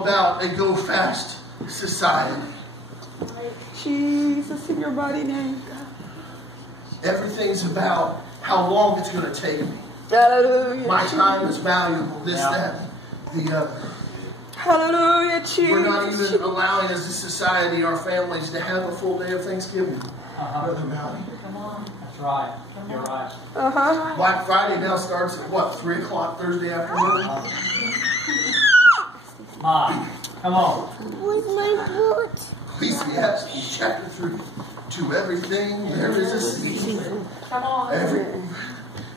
all about a go-fast society. Jesus, in your mighty name, God. Everything's about how long it's going to take me. Hallelujah. My time is valuable. This, that, the other. Hallelujah, Jesus. We're not even allowing as a society, our families, to have a full day of Thanksgiving. Brother Valley. Come on. That's right. You're right. Black Friday now starts at what, 3 o'clock Thursday afternoon? Come on. With my foot. Ecclesiastes chapter 3. To everything there is a season. Come on.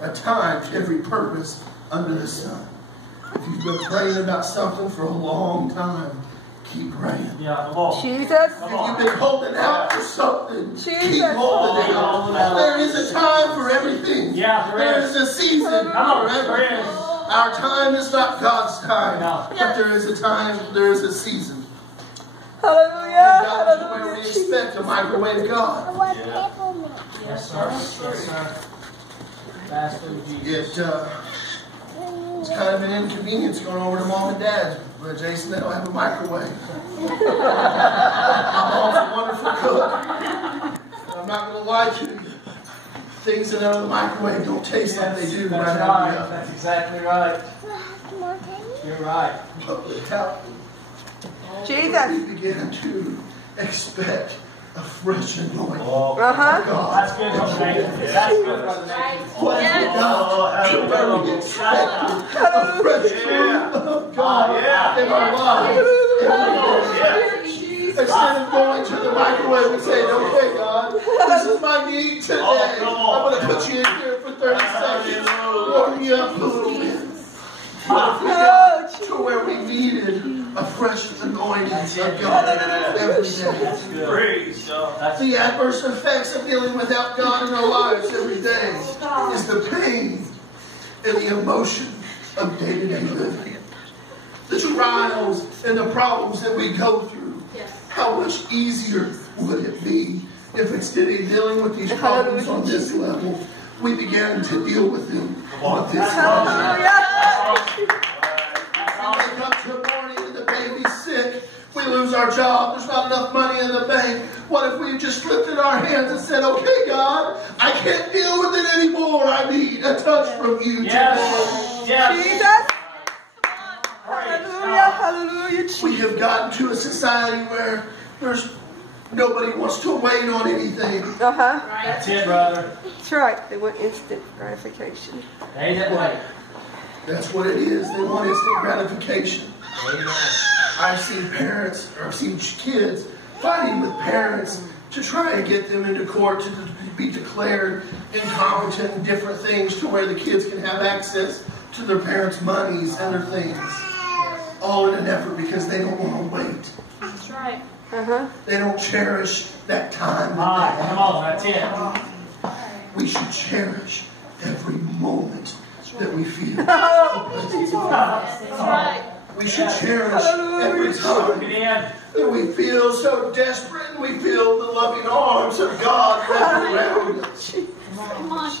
A time to every purpose under the sun. If you've been praying about something for a long time, keep praying. Yeah, come on. Jesus. If you've been holding out for something, keep holding out. There is a time for everything. Yeah, there is a season for everything. Our time is not God's time, but there is a time, there is a season. Hallelujah. God is where we expect a microwave God. Yes, sir. Yes, sir. Fast food, Jesus. It's kind of an inconvenience going over to Mom and Dad's, but Jason, they don't have a microwave. My mom's a wonderful cook. I'm not going to lie to you. Things that are in the microwave don't taste like they do right out of the oven. That's exactly right. You're right. Jesus. We begin to expect a fresh anointing. God. That's good, Brother Nathan. That's good, Brother Nathan. We expect a fresh move of God in our lives. Instead of going to the microwave and saying, okay, God, this is my need today. I'm going to put you in here for 30 seconds. Warm me up a little bit. What if we got to where we needed a fresh anointing of God every day? The adverse effects of dealing without God in our lives every day is the pain and the emotion of day-to-day living. The trials and the problems that we go through. How much easier would it be if instead of dealing with these problems on this level, we began to deal with them on this level? We wake up to the morning and the baby's sick. We lose our job. There's not enough money in the bank. What if we just lifted our hands and said, okay, God, I can't deal with it anymore. I need a touch from you today. Jesus. Hallelujah, hallelujah, Jesus. We have gotten to a society where nobody wants to wait on anything. That's it, brother. That's right. They want instant gratification. They that wait. That's what it is. They want instant gratification. Amen. I've seen parents, or I've seen kids fighting with parents to try and get them into court to be declared incompetent and different things to where the kids can have access to their parents' monies and their things. All in an effort because they don't want to wait. That's right. They don't cherish that time. Come on, that's it. We should cherish every moment that we feel. That's right. We should cherish every time that we feel so desperate and we feel the loving arms of God wrapped around us. Come on.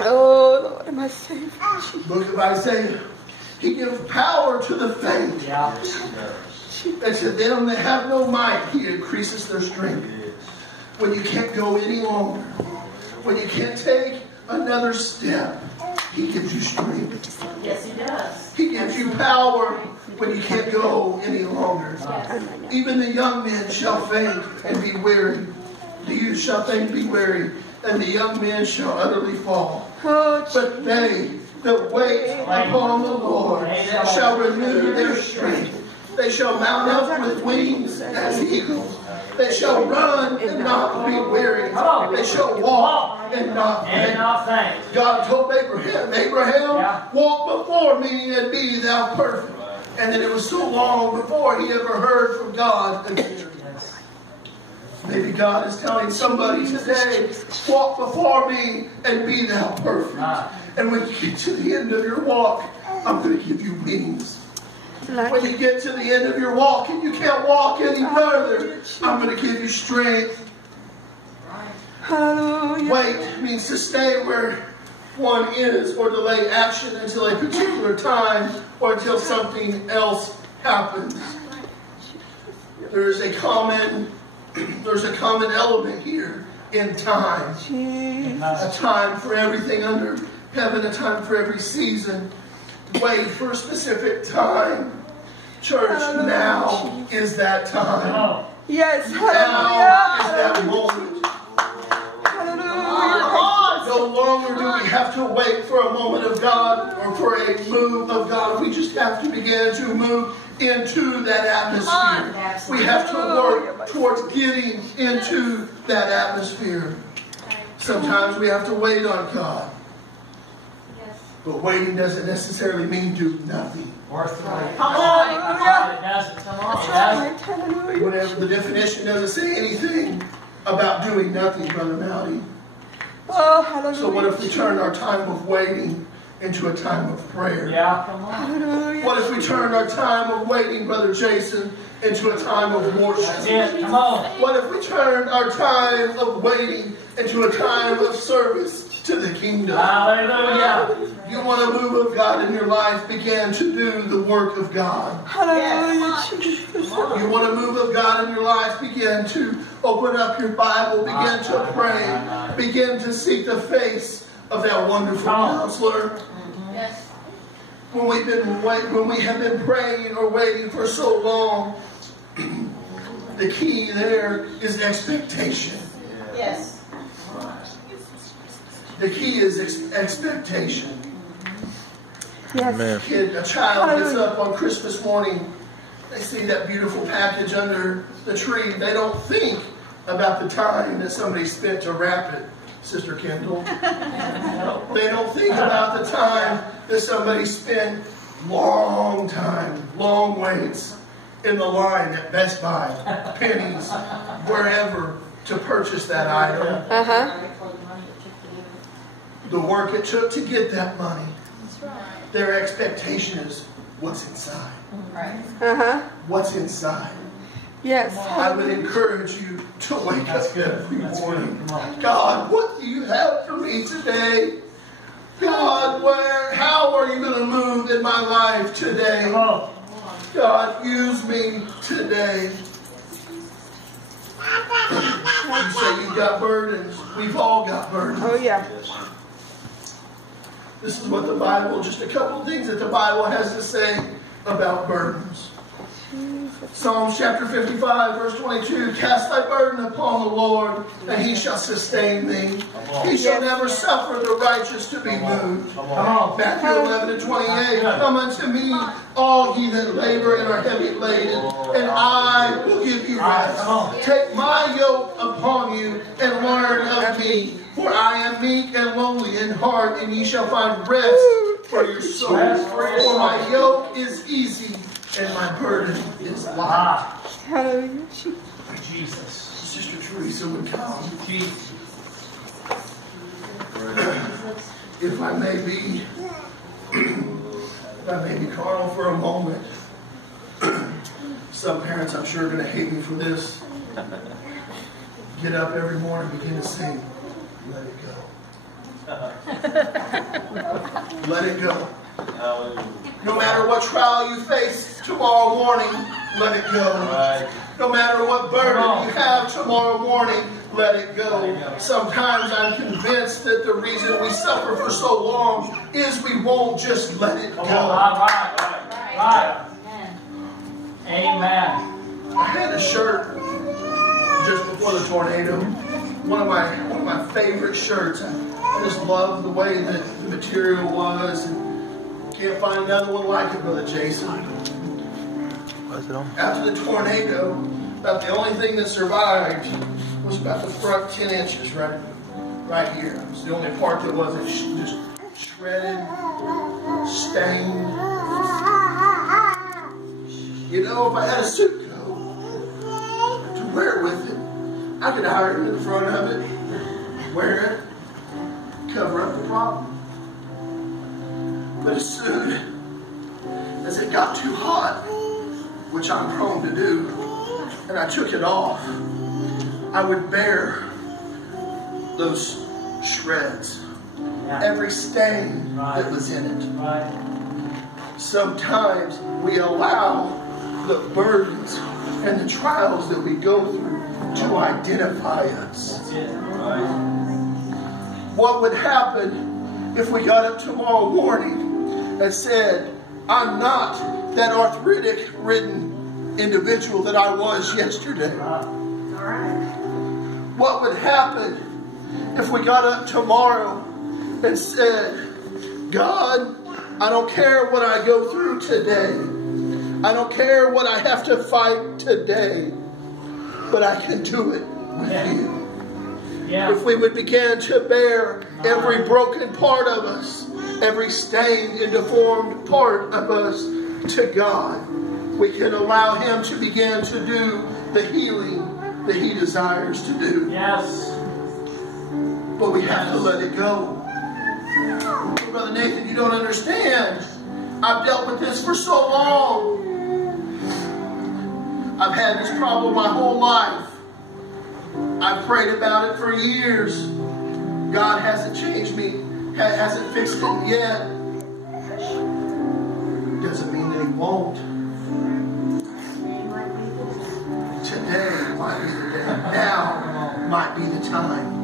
Oh, Lord, my Savior. Book of Isaiah. He gives power to the faint. And to them that have no might, He increases their strength. When you can't go any longer, when you can't take another step, He gives you strength. Yes, He does. He gives you power when you can't go any longer. Even the young men shall faint and be weary. The youth shall faint and be weary, and the young men shall utterly fall. But they that wait upon the Lord shall renew their strength. They shall mount up with wings as eagles. They shall run and not be weary. They shall walk and not faint. God told Abraham, Abraham, walk before me and be thou perfect. And then it was so long before he ever heard from God again. Maybe God is telling somebody today, walk before me and be thou perfect. And when you get to the end of your walk, I'm going to give you wings. When you get to the end of your walk and you can't walk any further, I'm going to give you strength. Wait means to stay where One is or delay action until a particular time or until something else happens. There's a common element here in time. A time for everything under heaven, a time for every season. Wait for a specific time. Church, now is that time. Yes, Now is that moment. Hallelujah. No longer do we have to wait for a moment of God or for a move of God. We just have to begin to move into that atmosphere. We have to work towards getting into that atmosphere. Sometimes we have to wait on God. But waiting doesn't necessarily mean do nothing. Worth the wait. Come on. It doesn't. Come on. It doesn't. Whatever the definition doesn't say anything about doing nothing, Brother Maldy. Oh, hallelujah. So what if we turned our time of waiting into a time of prayer? Yeah, come on. Hallelujah. What if we turned our time of waiting, Brother Jason, into a time of worship? That's it. Come on. What if we turned our time of waiting into a time of service to the kingdom? Hallelujah. You want a move of God in your life, begin to do the work of God. Hallelujah, Jesus. You want a move of God in your life, begin to open up your Bible, begin to pray, begin to seek the face of that wonderful counselor. Yes. When we have been praying or waiting for so long, the key there is expectation. Yes. The key is expectation. Yes. A child gets up on Christmas morning, they see that beautiful package under the tree. They don't think about the time that somebody spent to wrap it, Sister Kendall. They don't think about the time that somebody spent long waits in the line at Best Buy, Penny's, wherever, to purchase that item. The work it took to get that money. Their expectation is what's inside. What's inside. Yes. I would encourage you to wake up every morning. God, what do you have for me today? God, how are you going to move in my life today? God, use me today. You say you've got burdens. We've all got burdens. Oh, yeah. This is what the Bible, just a couple of things that the Bible has to say about burdens. Psalms chapter 55, verse 22, cast thy burden upon the Lord, and he shall sustain thee. He shall never suffer the righteous to be moved. Matthew 11 and 28, come unto me, all ye that labor and are heavy laden, and I will give you rest. Take my yoke upon you, and learn of me. For I am meek and lowly in heart, and ye shall find rest for your soul. For my yoke is easy, and my burden is light. Hallelujah. Jesus. Sister Teresa would come. Jesus. If I may be carnal for a moment. Some parents, I'm sure, are going to hate me for this. Get up every morning and begin to sing. Let it go. Let it go. No matter what trial you face tomorrow morning, let it go. No matter what burden you have tomorrow morning, let it go. Sometimes I'm convinced that the reason we suffer for so long is we won't just let it go. Right. Amen. I had a shirt just before the tornado. One of my favorite shirts. I just love the way that the material was, and can't find another one like it, Brother Jason. After the tornado, about the only thing that survived was about the front 10 inches right here. It was the only part that wasn't just shredded, stained. You know, if I had a suit coat to wear with it, I could hire it in the front of it, wear it, cover up the problem. But as soon as it got too hot, which I'm prone to do, and I took it off, I would bear those shreds. every stain that was in it. Right. Sometimes we allow the burdens and the trials that we go through to identify us. That's it. Right. What would happen if we got up tomorrow morning and said, I'm not that arthritic-ridden individual that I was yesterday? What would happen if we got up tomorrow and said, God, I don't care what I go through today. I don't care what I have to fight today, but I can do it with you. Yeah. If we would begin to bear every broken part of us, every stained and deformed part of us to God, we can allow Him to begin to do the healing that He desires to do. Yes. But we have to let it go. Brother Nathan, you don't understand. I've dealt with this for so long. I've had this problem my whole life. I've prayed about it for years. God hasn't changed me, hasn't fixed it yet. Doesn't mean that He won't. Today might be the day. Now might be the time.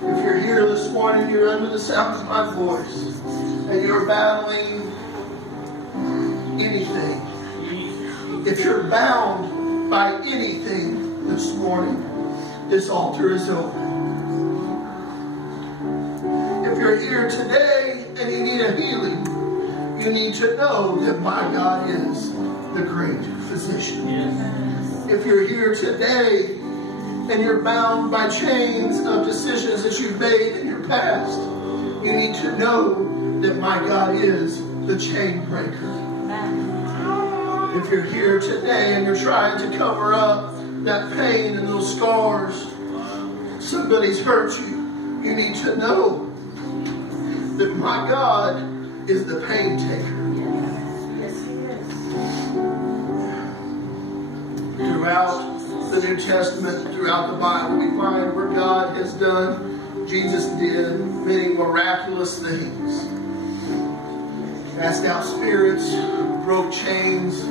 If you're here this morning, you're under the sound of my voice, and you're battling anything. If you're bound by anything this morning, this altar is open. If you're here today and you need a healing, you need to know that my God is the great physician. If you're here today and you're bound by chains of decisions that you've made in your past, you need to know that my God is the chain breaker. If you're here today and you're trying to cover up that pain and those scars, somebody's hurt you, you need to know that my God is the pain taker. Yes, He is. Throughout the New Testament, throughout the Bible, we find where God has done, Jesus did many miraculous things. Cast out spirits, broke chains,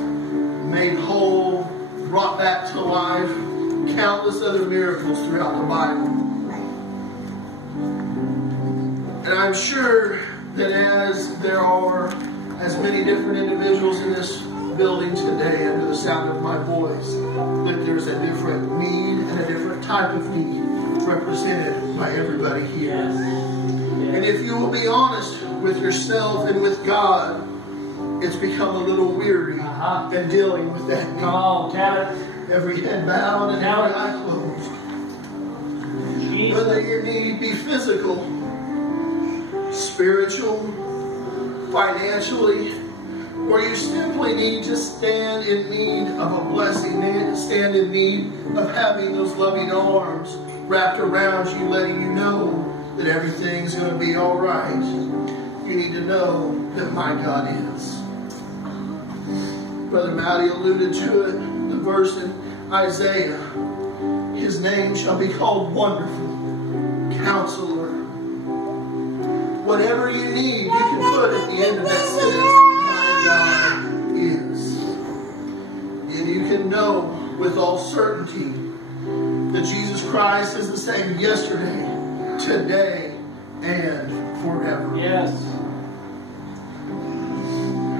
made whole, brought back to life, countless other miracles throughout the Bible. And I'm sure that as there are as many different individuals in this building today under the sound of my voice, that there's a different need and a different type of need represented by everybody here. And if you will be honest with yourself and with God, it's become a little weary in dealing with that need. Come on, tell it. Every head bowed and every eye closed. Whether your need be physical, spiritual, financially, or you simply need to stand in need of a blessing, stand in need of having those loving arms wrapped around you, letting you know that everything's going to be all right. You need to know that my God is. Brother Matty alluded to it, the verse in Isaiah. His name shall be called Wonderful, Counselor. Whatever you need, you can put at the end of that sentence, my God is. And you can know with all certainty that Jesus Christ is the same yesterday, today, and forever. Yes.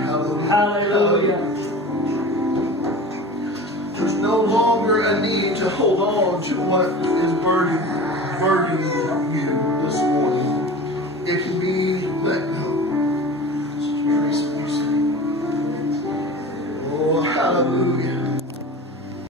Hallelujah. Hallelujah. There's no longer a need to hold on to what is burdened